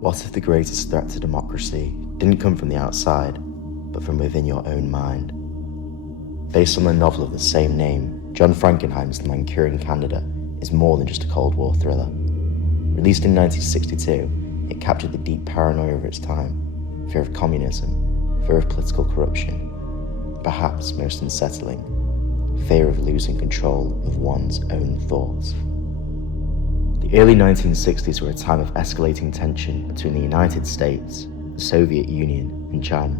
What if the greatest threat to democracy didn't come from the outside, but from within your own mind? Based on the novel of the same name, John Frankenheimer's The Manchurian Candidate is more than just a Cold War thriller. Released in 1962, it captured the deep paranoia of its time, fear of communism, fear of political corruption, perhaps most unsettling, fear of losing control of one's own thoughts. The early 1960s were a time of escalating tension between the United States, the Soviet Union, and China.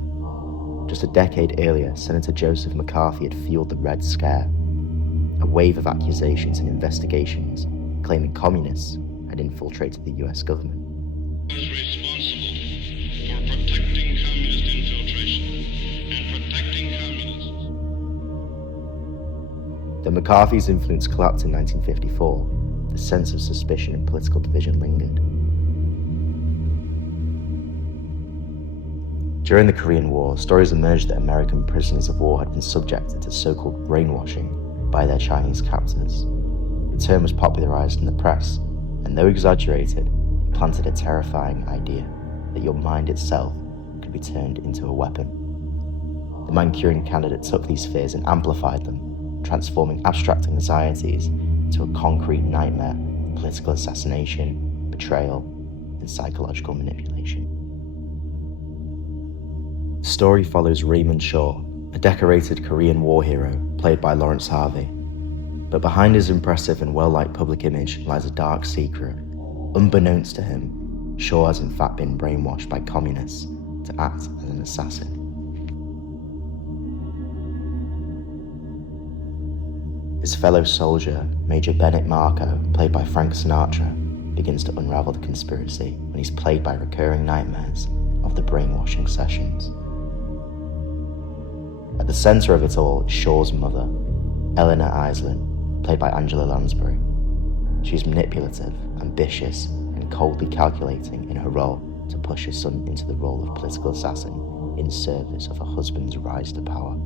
Just a decade earlier, Senator Joseph McCarthy had fueled the Red Scare, a wave of accusations and investigations claiming communists had infiltrated the US government. Is responsible for protecting communist infiltration and protecting communists. Though McCarthy's influence collapsed in 1954, the sense of suspicion and political division lingered. During the Korean War, stories emerged that American prisoners of war had been subjected to so-called brainwashing by their Chinese captors. The term was popularized in the press, and though exaggerated, it planted a terrifying idea that your mind itself could be turned into a weapon. The Manchurian Candidate took these fears and amplified them, transforming abstract anxieties into a concrete nightmare of political assassination, betrayal, and psychological manipulation. The story follows Raymond Shaw, a decorated Korean war hero played by Lawrence Harvey. But behind his impressive and well-liked public image lies a dark secret. Unbeknownst to him, Shaw has in fact been brainwashed by communists to act as an assassin. His fellow soldier, Major Bennett Marco, played by Frank Sinatra, begins to unravel the conspiracy when he's plagued by recurring nightmares of the brainwashing sessions. At the centre of it all is Shaw's mother, Eleanor Iselin, played by Angela Lansbury. She's manipulative, ambitious, and coldly calculating in her role to push her son into the role of political assassin in service of her husband's rise to power.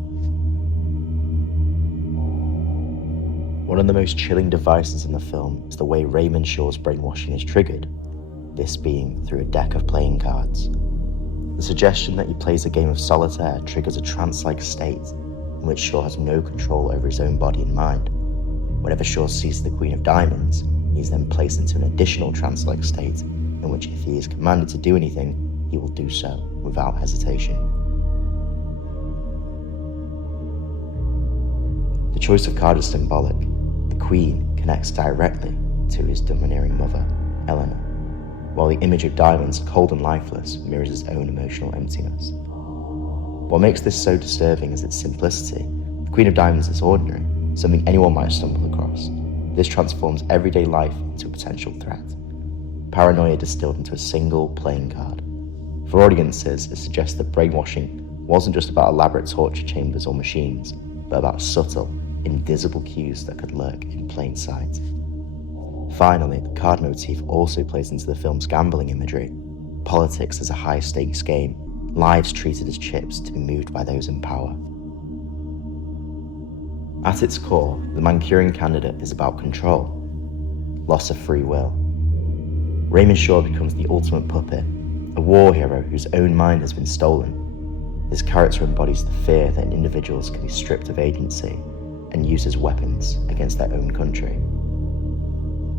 One of the most chilling devices in the film is the way Raymond Shaw's brainwashing is triggered, this being through a deck of playing cards. The suggestion that he plays a game of solitaire triggers a trance-like state in which Shaw has no control over his own body and mind. Whenever Shaw sees the Queen of Diamonds, he is then placed into an additional trance-like state in which if he is commanded to do anything, he will do so without hesitation. The choice of card is symbolic. The Queen connects directly to his domineering mother, Eleanor, while the image of diamonds, cold and lifeless, mirrors his own emotional emptiness. What makes this so disturbing is its simplicity. The Queen of Diamonds is ordinary, something anyone might stumble across. This transforms everyday life into a potential threat. Paranoia distilled into a single playing card. For audiences, it suggests that brainwashing wasn't just about elaborate torture chambers or machines, but about subtle, invisible cues that could lurk in plain sight. Finally, the card motif also plays into the film's gambling imagery. Politics as a high-stakes game, lives treated as chips to be moved by those in power. At its core, the Manchurian Candidate is about control, loss of free will. Raymond Shaw becomes the ultimate puppet, a war hero whose own mind has been stolen. His character embodies the fear that individuals can be stripped of agency and used as weapons against their own country.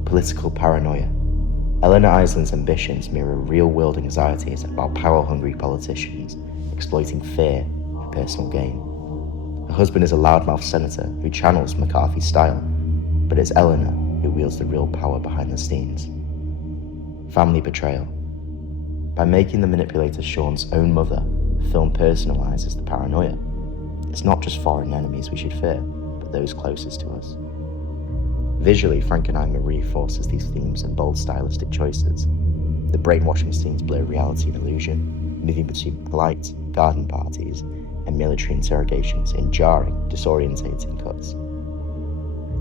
Political paranoia. Eleanor Islin's ambitions mirror real-world anxieties about power-hungry politicians exploiting fear for personal gain. Her husband is a loudmouth senator who channels McCarthy's style, but it's Eleanor who wields the real power behind the scenes. Family betrayal. By making the manipulator Sean's own mother, the film personalizes the paranoia. It's not just foreign enemies we should fear, but those closest to us. Visually, Frankenheimer reinforces these themes in bold stylistic choices. The brainwashing scenes blur reality and illusion, moving between polite garden parties and military interrogations in jarring, disorientating cuts.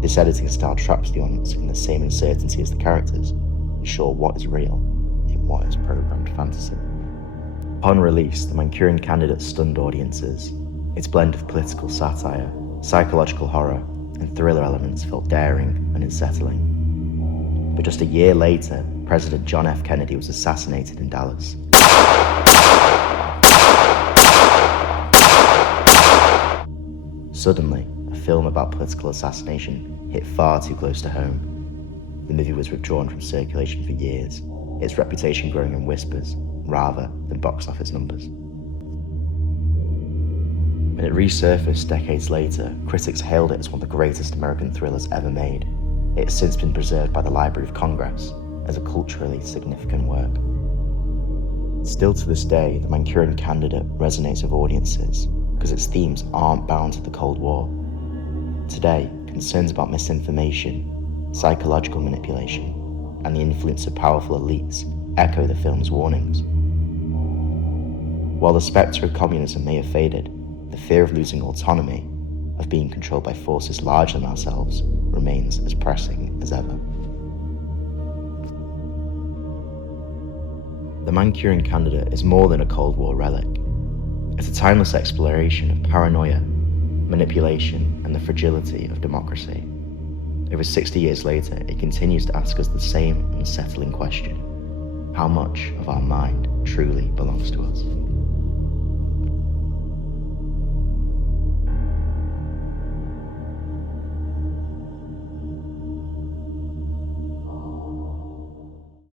This editing style traps the audience in the same uncertainty as the characters, unsure what is real in what is programmed fantasy. Upon release, The Manchurian Candidate stunned audiences. Its blend of political satire, psychological horror, and thriller elements felt daring and unsettling. But just a year later, President John F. Kennedy was assassinated in Dallas. Suddenly, a film about political assassination hit far too close to home. The movie was withdrawn from circulation for years, its reputation growing in whispers rather than box office numbers. When it resurfaced decades later, critics hailed it as one of the greatest American thrillers ever made. It has since been preserved by the Library of Congress as a culturally significant work. Still to this day, The Manchurian Candidate resonates with audiences because its themes aren't bound to the Cold War. Today, concerns about misinformation, psychological manipulation, and the influence of powerful elites echo the film's warnings. While the spectre of communism may have faded, the fear of losing autonomy, of being controlled by forces larger than ourselves, remains as pressing as ever. The Manchurian Candidate is more than a Cold War relic. It's a timeless exploration of paranoia, manipulation, and the fragility of democracy. Over 60 years later, it continues to ask us the same unsettling question: how much of our mind truly belongs to us?